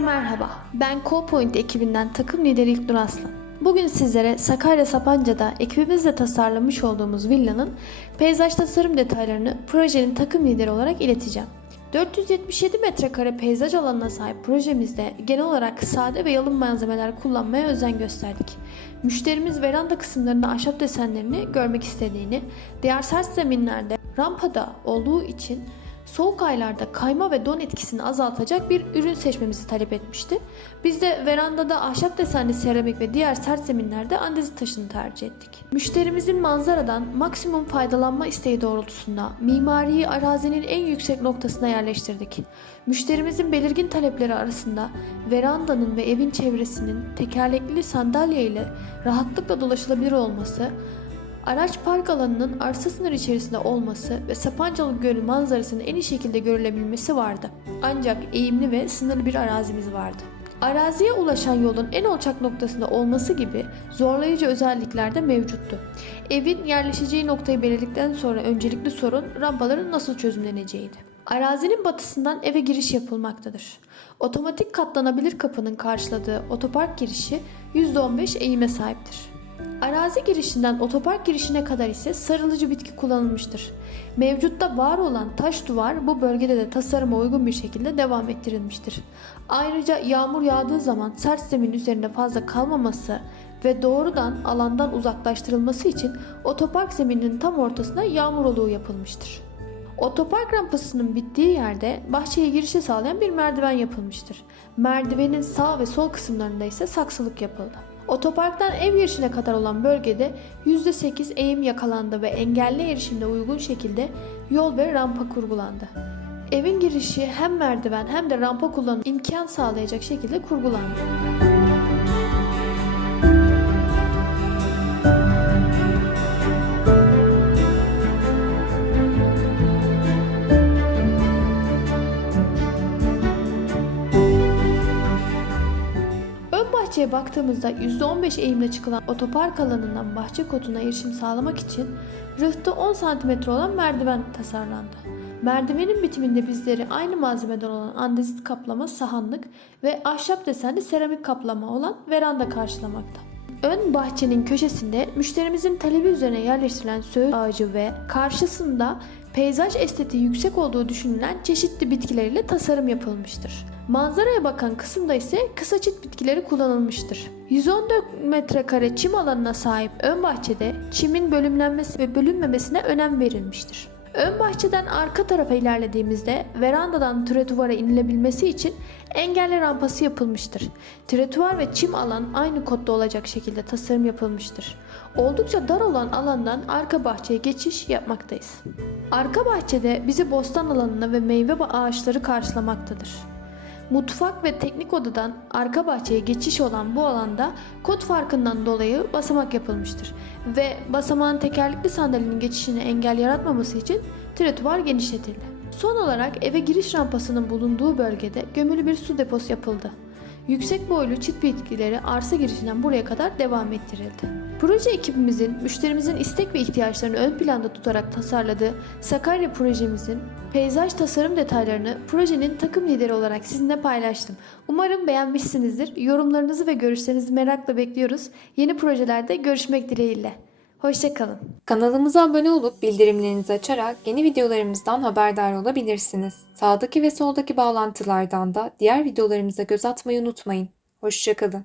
merhaba. Ben Co-Point ekibinden takım lideri İlknur Aslan. Bugün sizlere Sakarya Sapanca'da ekibimizle tasarlamış olduğumuz villanın peyzaj tasarım detaylarını projenin takım lideri olarak ileteceğim. 477 metrekare peyzaj alanına sahip projemizde genel olarak sade ve yalın malzemeler kullanmaya özen gösterdik. Müşterimiz veranda kısımlarında ahşap desenlerini görmek istediğini, diğer sert zeminlerde rampada olduğu için soğuk aylarda kayma ve don etkisini azaltacak bir ürün seçmemizi talep etmişti. Biz de verandada ahşap desenli seramik ve diğer sert zeminlerde andezit taşını tercih ettik. Müşterimizin manzaradan maksimum faydalanma isteği doğrultusunda mimariyi arazinin en yüksek noktasına yerleştirdik. Müşterimizin belirgin talepleri arasında verandanın ve evin çevresinin tekerlekli sandalye ile rahatlıkla dolaşılabilir olması, Araç park alanının arsa sınır içerisinde olması ve Sapancalı Gölü manzarasının en iyi şekilde görülebilmesi vardı. Ancak eğimli ve sınırlı bir arazimiz vardı. Araziye ulaşan yolun en alçak noktasında olması gibi zorlayıcı özellikler de mevcuttu. Evin yerleşeceği noktayı belirledikten sonra öncelikli sorun rampaların nasıl çözümleneceğiydi. Arazinin batısından eve giriş yapılmaktadır. Otomatik katlanabilir kapının karşıladığı otopark girişi %15 eğime sahiptir. Arazi girişinden otopark girişine kadar ise sarılıcı bitki kullanılmıştır. Mevcutta var olan taş duvar bu bölgede de tasarıma uygun bir şekilde devam ettirilmiştir. Ayrıca yağmur yağdığı zaman sert zemin üzerinde fazla kalmaması ve doğrudan alandan uzaklaştırılması için otopark zemininin tam ortasına yağmur oluğu yapılmıştır. Otopark rampasının bittiği yerde bahçeye girişi sağlayan bir merdiven yapılmıştır. Merdivenin sağ ve sol kısımlarında ise saksılık yapıldı. Otoparktan ev girişine kadar olan bölgede %8 eğim yakalandı ve engelli erişimde uygun şekilde yol ve rampa kurgulandı. Evin girişi hem merdiven hem de rampa kullanım imkan sağlayacak şekilde kurgulandı. Bahçeye baktığımızda %15 eğimle çıkılan otopark alanından bahçe kotuna erişim sağlamak için rıhtı 10 cm olan merdiven tasarlandı. Merdivenin bitiminde bizleri aynı malzemeden olan andezit kaplama sahanlık ve ahşap desenli seramik kaplama olan veranda karşılamakta. Ön bahçenin köşesinde müşterimizin talebi üzerine yerleştirilen söğüt ağacı ve karşısında peyzaj estetiği yüksek olduğu düşünülen çeşitli bitkiler ile tasarım yapılmıştır. Manzaraya bakan kısımda ise kısa çit bitkileri kullanılmıştır. 114 metrekare çim alanına sahip ön bahçede çimin bölümlenmesi ve bölünmemesine önem verilmiştir. Ön bahçeden arka tarafa ilerlediğimizde verandadan tretuvara inilebilmesi için engelli rampası yapılmıştır. Tretuvar ve çim alan aynı kodda olacak şekilde tasarım yapılmıştır. Oldukça dar olan alandan arka bahçeye geçiş yapmaktayız. Arka bahçede bizi bostan alanına ve meyve ağaçları karşılamaktadır. Mutfak ve teknik odadan arka bahçeye geçiş olan bu alanda kod farkından dolayı basamak yapılmıştır ve basamağın tekerlekli sandalyenin geçişine engel yaratmaması için tretuvar genişletildi. Son olarak eve giriş rampasının bulunduğu bölgede gömülü bir su deposu yapıldı. Yüksek boylu çit bitkileri arsa girişinden buraya kadar devam ettirildi. Proje ekibimizin müşterimizin istek ve ihtiyaçlarını ön planda tutarak tasarladığı Sakarya projemizin peyzaj tasarım detaylarını projenin takım lideri olarak sizinle paylaştım. Umarım beğenmişsinizdir. Yorumlarınızı ve görüşlerinizi merakla bekliyoruz. Yeni projelerde görüşmek dileğiyle. Hoşçakalın. Kanalımıza abone olup bildirimlerinizi açarak yeni videolarımızdan haberdar olabilirsiniz. Sağdaki ve soldaki bağlantılardan da diğer videolarımıza göz atmayı unutmayın. Hoşçakalın.